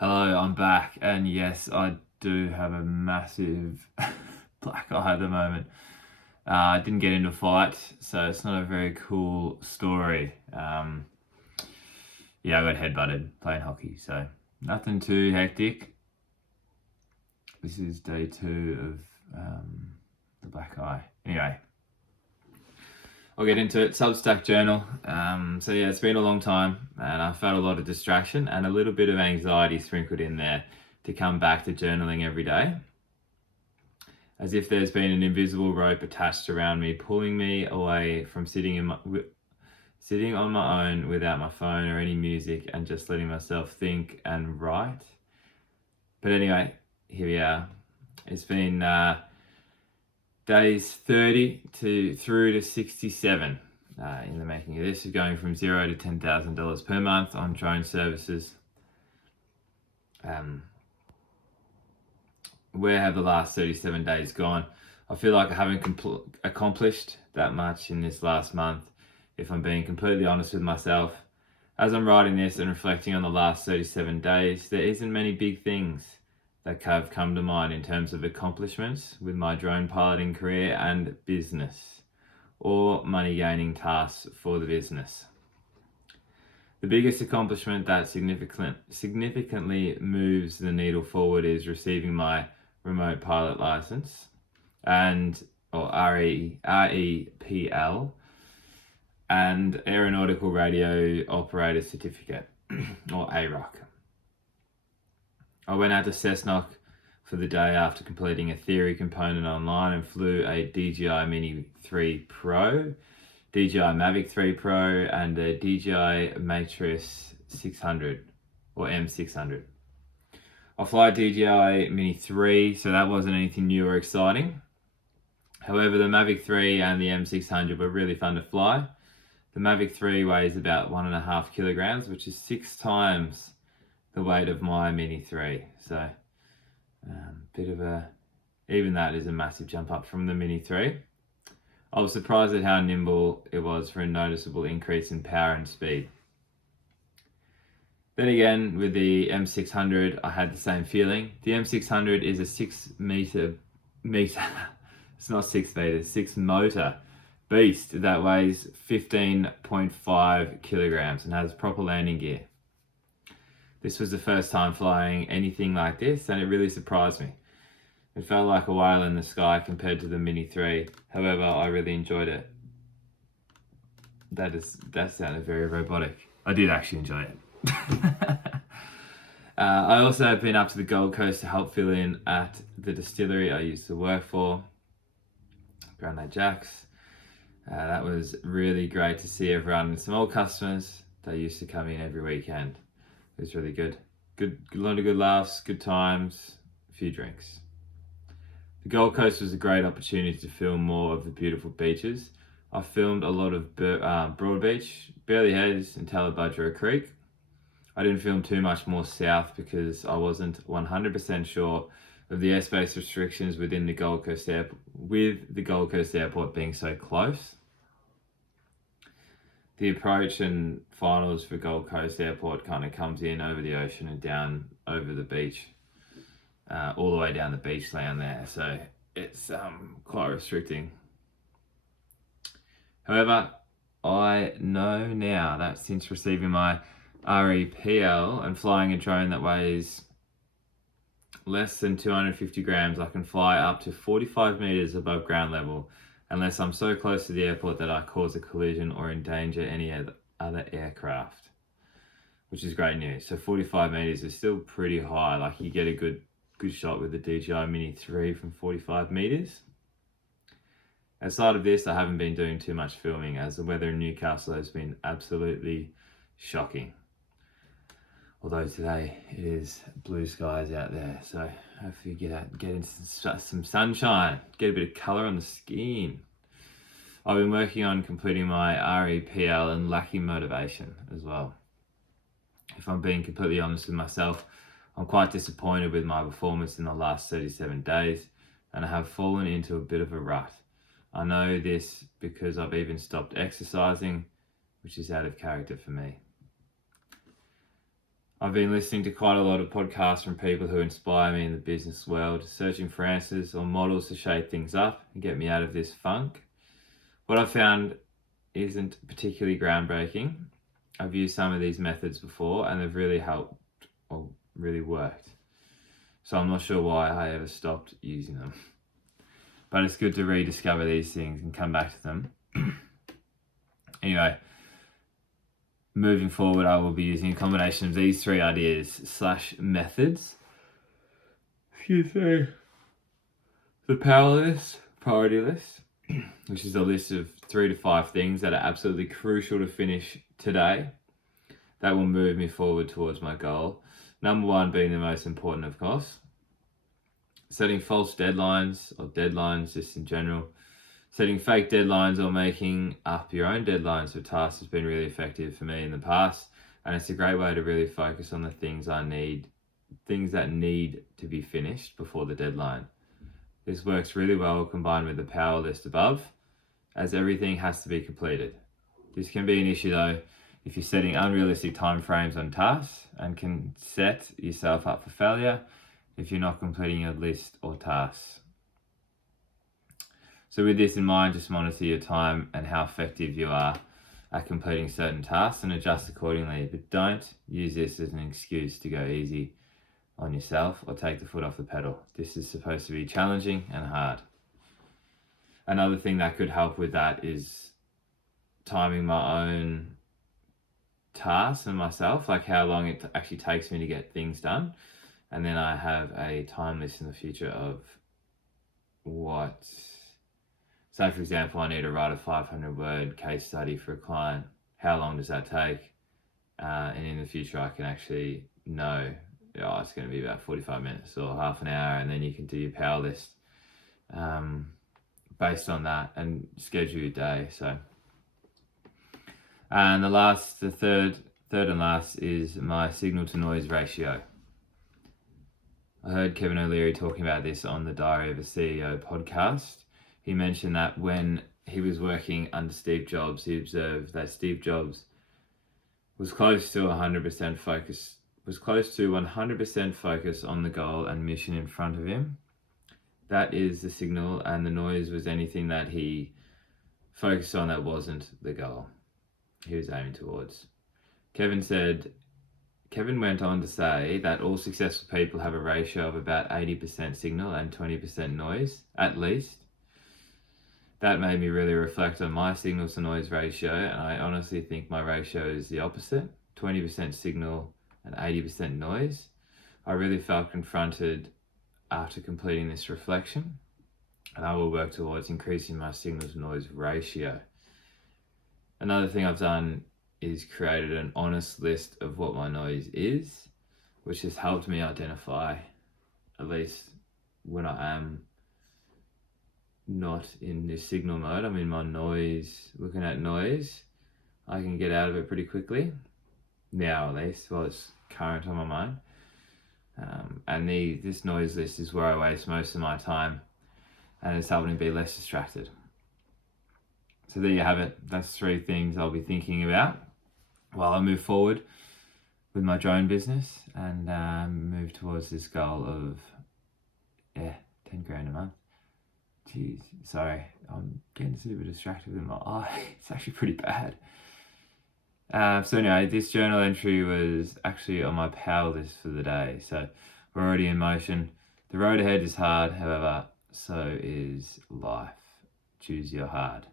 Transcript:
Hello, I'm back, and yes, I do have a massive black eye at the moment. I didn't get into a fight, so it's not a very cool story. Yeah, I got headbutted playing hockey, so nothing too hectic. This is day 2 of the black eye. Anyway, I'll get into it. Substack journal. So yeah, it's been a long time, and I felt a lot of distraction and a little bit of anxiety sprinkled in there to come back to journaling every day, as if there's been an invisible rope attached around me, pulling me away from sitting on my own without my phone or any music and just letting myself think and write. But anyway, here we are. It's been days 30 through to 67 in the making of this. Is going from $0 to $10,000 per month on drone services. Where have the last 37 days gone? I feel like I haven't accomplished that much in this last month, if I'm being completely honest with myself. As I'm writing this and reflecting on the last 37 days, there isn't many big things that have come to mind in terms of accomplishments with my drone piloting career and business, or money gaining tasks for the business. The biggest accomplishment that significantly moves the needle forward is receiving my remote pilot license or REPL and aeronautical radio operator certificate or AROC. I went out to Cessnock for the day after completing a theory component online and flew a DJI Mini 3 Pro, DJI Mavic 3 Pro, and the DJI Matrix 600 or M600. I fly DJI Mini 3, so that wasn't anything new or exciting. However, the Mavic 3 and the M600 were really fun to fly. The Mavic 3 weighs about 1.5 kilograms, which is 6 times the weight of my Mini 3. So, even that is a massive jump up from the Mini 3. I was surprised at how nimble it was for a noticeable increase in power and speed. Then again, with the M600, I had the same feeling. The M600 is a 6 motor beast that weighs 15.5 kilograms and has proper landing gear. This was the first time flying anything like this, and it really surprised me. It felt like a whale in the sky compared to the Mini 3. However, I really enjoyed it. That sounded very robotic. I did actually enjoy it. I also have been up to the Gold Coast to help fill in at the distillery I used to work for, Grande Jacks. That was really great to see everyone and some old customers. They used to come in every weekend. It was really good. A lot of good laughs, good times, a few drinks. The Gold Coast was a great opportunity to film more of the beautiful beaches. I filmed a lot of Broadbeach, Burleigh Heads and Tallebudgera Creek. I didn't film too much more south because I wasn't 100% sure of the airspace restrictions within the Gold Coast Airport, with the Gold Coast Airport being so close. The approach and finals for Gold Coast Airport kind of comes in over the ocean and down over the beach, all the way down the beach land there. So it's quite restricting. However, I know now that since receiving my REPL and flying a drone that weighs less than 250 grams, I can fly up to 45 meters above ground level unless I'm so close to the airport that I cause a collision or endanger any other aircraft, which is great news. So 45 meters is still pretty high. Like, you get a good shot with the DJI Mini 3 from 45 meters. Outside of this, I haven't been doing too much filming, as the weather in Newcastle has been absolutely shocking. Although today it is blue skies out there, so hopefully get into some sunshine, get a bit of colour on the skin. I've been working on completing my REPL and lacking motivation as well. If I'm being completely honest with myself, I'm quite disappointed with my performance in the last 37 days, and I have fallen into a bit of a rut. I know this because I've even stopped exercising, which is out of character for me. I've been listening to quite a lot of podcasts from people who inspire me in the business world, searching for answers or models to shake things up and get me out of this funk. What I've found isn't particularly groundbreaking. I've used some of these methods before and they've really helped or really worked. So I'm not sure why I ever stopped using them. But it's good to rediscover these things and come back to them. Anyway, moving forward, I will be using a combination of these 3 ideas / methods. Excuse me. The power list, priority list, which is a list of 3 to 5 things that are absolutely crucial to finish today that will move me forward towards my goal. Number 1 being the most important, of course. Setting false deadlines or deadlines just in general. Setting fake deadlines or making up your own deadlines for tasks has been really effective for me in the past, and it's a great way to really focus on the things that need to be finished before the deadline. This works really well combined with the power list above, as everything has to be completed. This can be an issue though if you're setting unrealistic timeframes on tasks and can set yourself up for failure if you're not completing your list or tasks. So with this in mind, just monitor your time and how effective you are at completing certain tasks and adjust accordingly, but don't use this as an excuse to go easy on yourself or take the foot off the pedal. This is supposed to be challenging and hard. Another thing that could help with that is timing my own tasks and myself, like how long it actually takes me to get things done. And then I have a time list in the future of what, say for example, I need to write a 500-word case study for a client. How long does that take? And in the future I can actually know, it's going to be about 45 minutes or half an hour, and then you can do your power list based on that and schedule your day. So, and the third and last is my signal to noise ratio. I heard Kevin O'Leary talking about this on the Diary of a CEO podcast. He mentioned that when he was working under Steve Jobs, he observed that Steve Jobs was close to 100% focus on the goal and mission in front of him. That is the signal, and the noise was anything that he focused on that wasn't the goal he was aiming towards. Kevin went on to say that all successful people have a ratio of about 80% signal and 20% noise, at least. That made me really reflect on my signal to noise ratio, and I honestly think my ratio is the opposite, 20% signal and 80% noise. I really felt confronted after completing this reflection, and I will work towards increasing my signal to noise ratio. Another thing I've done is created an honest list of what my noise is, which has helped me identify, at least when I am not in this signal mode, I'm in my noise, looking at noise, I can get out of it pretty quickly, now at least, while it's current on my mind. And this noise list is where I waste most of my time, and it's helping me be less distracted. So there you have it. That's 3 things I'll be thinking about while I move forward with my drone business and move towards this goal of 10 grand a month. Jeez, sorry, I'm getting super distracted with my eye. It's actually pretty bad. So anyway, this journal entry was actually on my power list for the day. So we're already in motion. The road ahead is hard, however, so is life. Choose your hard.